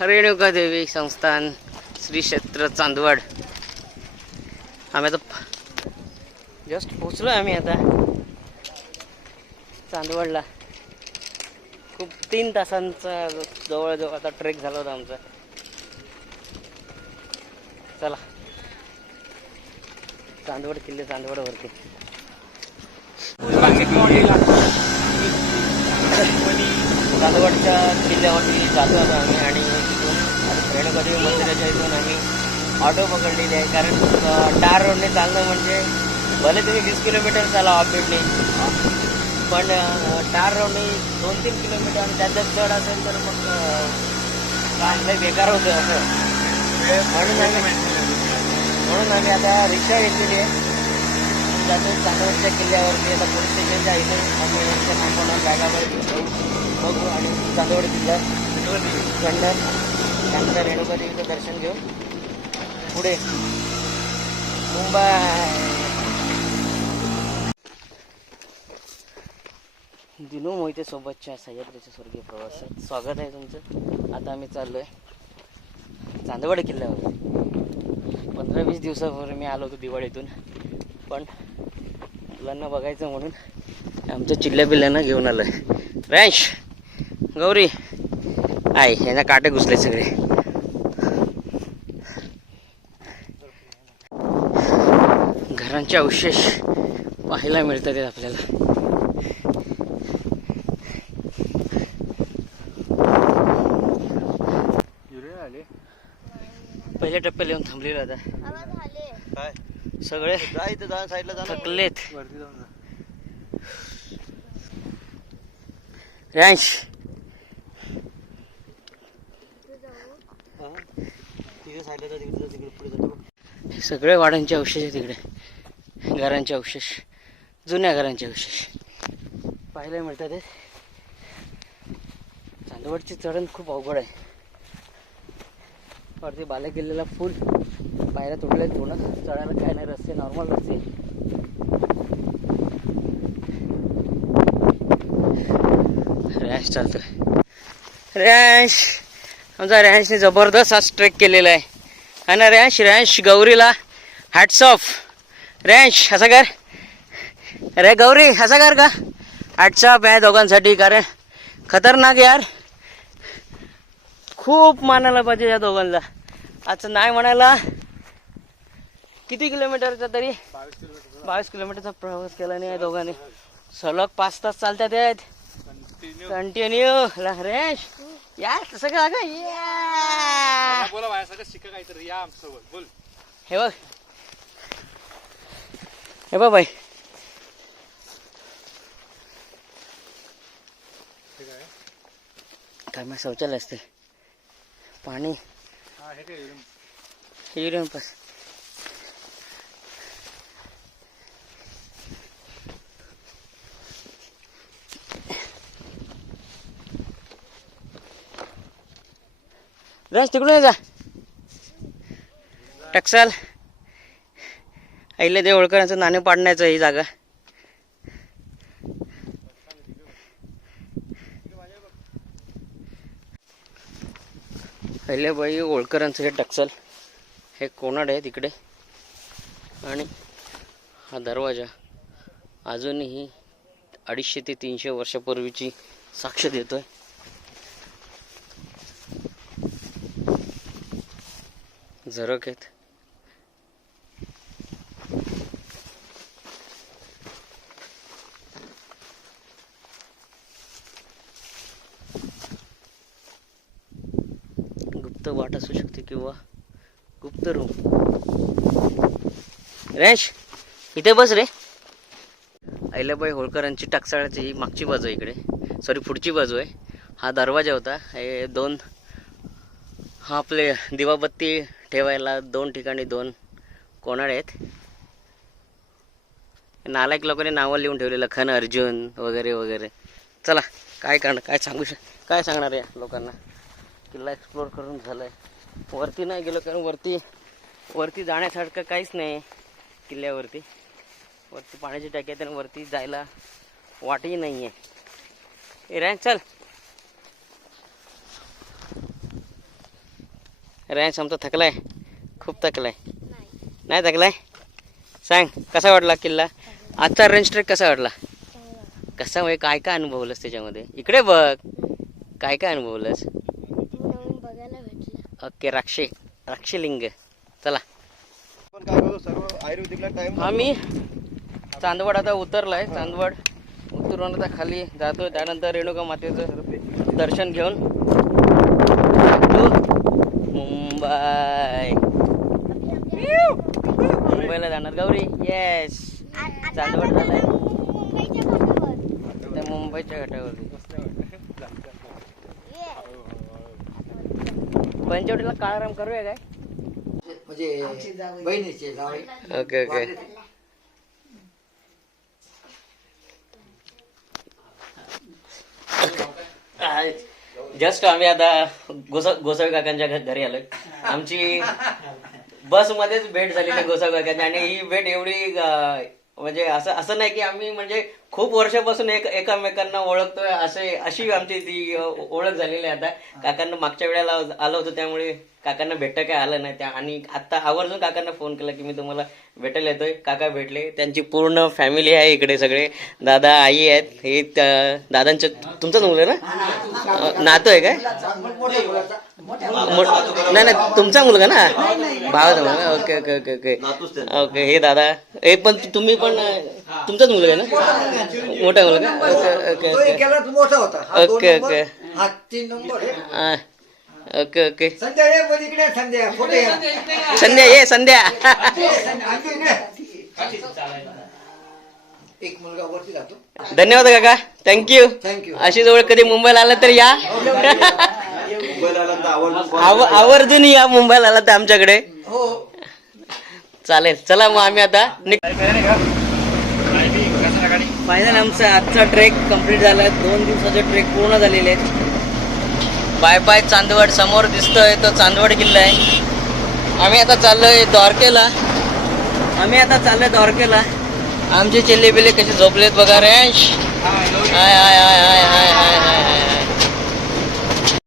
रेणुका देवी संस्थान श्री क्षेत्र चांदवड. आम्ही आता जस्ट पोचलो आम्ही आता चांदवडला. खूप 3 तासांचा जवळजवळ आता ट्रेक झाला होता आमचा. चला चांदवड किल्ले चांदवडवरती. चांदवडच्या किल्ल्यावरती जातो आता आम्ही आणि तिथून रेणुका देवी मंदिराच्या इथून आम्ही ऑटो पकडलेली आहे. कारण टार रोडने चालणं म्हणजे भले तुम्ही 20 किलोमीटर चाला ऑफबीटने, पण टार रोडने 2-3 किलोमीटर आणि त्यात जर चढ असेल तर मग काय बेकार होतं असं. म्हणून आम्ही आता रिक्षा घेतलेली आहे. जातो चांदवडच्या किल्ल्यावरती. आता पोलीस स्टेशनच्या इथे आम्ही कॉम्पाऊंडर बॅगामध्ये जाऊ बघू आणि चांदवड किल्ला खंडन त्यानंतर रेणुका देवीचं दर्शन घेऊन पुढे मुंबई. दिनू मोहिते सोबतच्या सह्याद्रीच्या स्वर्गीय प्रवासात स्वागत आहे तुमचं. आता आम्ही चाललो आहे चांदवड किल्ल्यावर. 15-20 दिवसापूर्वी मी आलो होतो दिवाळीतून, पण मुलांना बघायचं म्हणून आमच्या चिल्ल्या बिल्ल्यांना घेऊन आलो आहे. रॅश गौरी आहे, यांना काटे घुसले सगळे. घरांचे अवशेष पाहायला मिळतात आपल्याला. पहिल्या टप्प्याला येऊन थांबलेलो आता. सगळे थकलेत. रॅश सगळे वाड्यांचे अवशेष आहे तिकडे. घरांचे अवशेष, जुन्या घरांचे अवशेष पाहायला मिळतात. चांदवडची चढण खूप अवघड आहे. वरती बाले किल्ल्याला फुल पायऱ्या तुडल्या पूर्ण. चढायला काय नाही, रस्ते नॉर्मल रस्ते. रॅश चालतोय. रॅश आमचा रॅशने जबरदस्त आज ट्रेक केलेला आहे. ना रॅश. रॅश गौरीला हॅट्स ऑफ. रॅश असं कर. अरे गौरी असं कर का. हॅट्स ऑफ आहे दोघांसाठी, कारण खतरनाक यार. खूप मानायला पाहिजे या दोघांना. आज नाही म्हणायला किती किलोमीटरचा तरी 22 किलोमीटरचा प्रवास केला नाही या दोघांनी. सलग 5 तास चालतात आहेत कंटिन्यू. रॅश यार तसं का ग. हे बघ, हे बघ बाई, काय मग शौचालय असते. पाणी युरिन पास. रॅश तिकडून जा. टक्साल अहिल्या देव होळकरांचं नाणे पाडण्याचं ही जागा. अहिल्याबाई होळकरांचं हे टक्सल, हे कोणाड आहे तिकडे. आणि हा दरवाजा अजूनही 250 ते 300 वर्षापूर्वीची साक्ष देतोय. झरक आहेत. गुप्त वाट असू शकते किंवा गुप्त रूम. रॅश इथे बस रे. अहिल्याबाई होळकरांची टकसाळाची ही मागची बाजू आहे इकडे, सॉरी पुढची बाजू आहे. हा दरवाजा होता. हे 2 हा आपले दिवाबत्ती ठेवायला 2 ठिकाणी 2 कोनाड आहेत. नालायक लोकांनी नावं लिहून ठेवलेलं, खन अर्जुन वगैरे वगैरे. चला काय काय सांगणार या लोकांना. किल्ला एक्सप्लोर करून झालंय. वरती नाही गेलो कारण वरती जाण्यासारखं काहीच नाही किल्ल्यावरती. वरती पाण्याची टाकी आहे, वरती जायला वाटही नाही आहे. रॅन चल. रेंज आमचा थकलाय, खूप थकलाय. नाही थकलाय? सांग कसा वाटला किल्ला आजचा? रेंज ट्रेक कसा वाटला? कसा म्हणजे काय काय अनुभवलंस त्याच्यामध्ये? इकडे बघ, काय काय अनुभवलंस? ओके, राक्षलिंग. चला आम्ही चांदवड आता उतरलाय. चांदवड उतरून आता खाली जातोय. त्यानंतर रेणुका मातेचं दर्शन घेऊन मुंबईला जाणार. गौरी येस, चांदवड झालाय मुंबईच्या घाटावरती. पंचवटीला काळाराम करूया काय? म्हणजे बहिणीचे जावई. Okay okay. जस्ट आम्ही आता गोसावी काकांच्या घरी आलोय. आमची बस मध्येच भेट झालेली गोसावी काकांची. आणि ही भेट एवढी म्हणजे असं नाही की आम्ही म्हणजे खूप वर्षापासून एकामेकांना ओळखतोय अशी आमची ती ओळख झालेली आहे. आता काकांना मागच्या वेळेला आलो होतो त्यामुळे काकांना भेटता काय आलं नाही. आणि आता आवर्जून काकांना फोन केला की मी तुम्हाला भेटायला येतोय. काका भेटले. त्यांची पूर्ण फॅमिली आहे इकडे. सगळे दादा आई आहेत. हे दादांचं तुमचाच मुलगा ना? नातू आहे काय? नाही नाही, तुमचा मुलगा ना? भावाचा मुलगा. Okay okay okay okay okay. हे दादा पण तुम्ही पण तुमचाच मुलगा आहे ना? मोठा मुलगा. Okay okay okay okay okay okay. Sandhya ये संध्या. एक मुलगा वरती जातो. धन्यवाद काका, थँक्यू. अशी जवळ कधी मुंबईला आला तर या. आवर्जून या मुंबईला आला तर आमच्याकडे. चालेल. चला मग आम्ही आता फायनल आमचा आजचा ट्रेक कम्प्लीट झाला. 2 दिवसाचे ट्रेक पूर्ण झालेले आहेत. Bye bye Chandwad. समोर दिसतोय तो चांदवड किल्ला आहे. आम्ही आता चाललोय द्वारकेला. आमचे चेल्ले बिल्ले कसे झोपलेत बघा. रेंश हाय हाय हाय हाय हाय हाय हाय.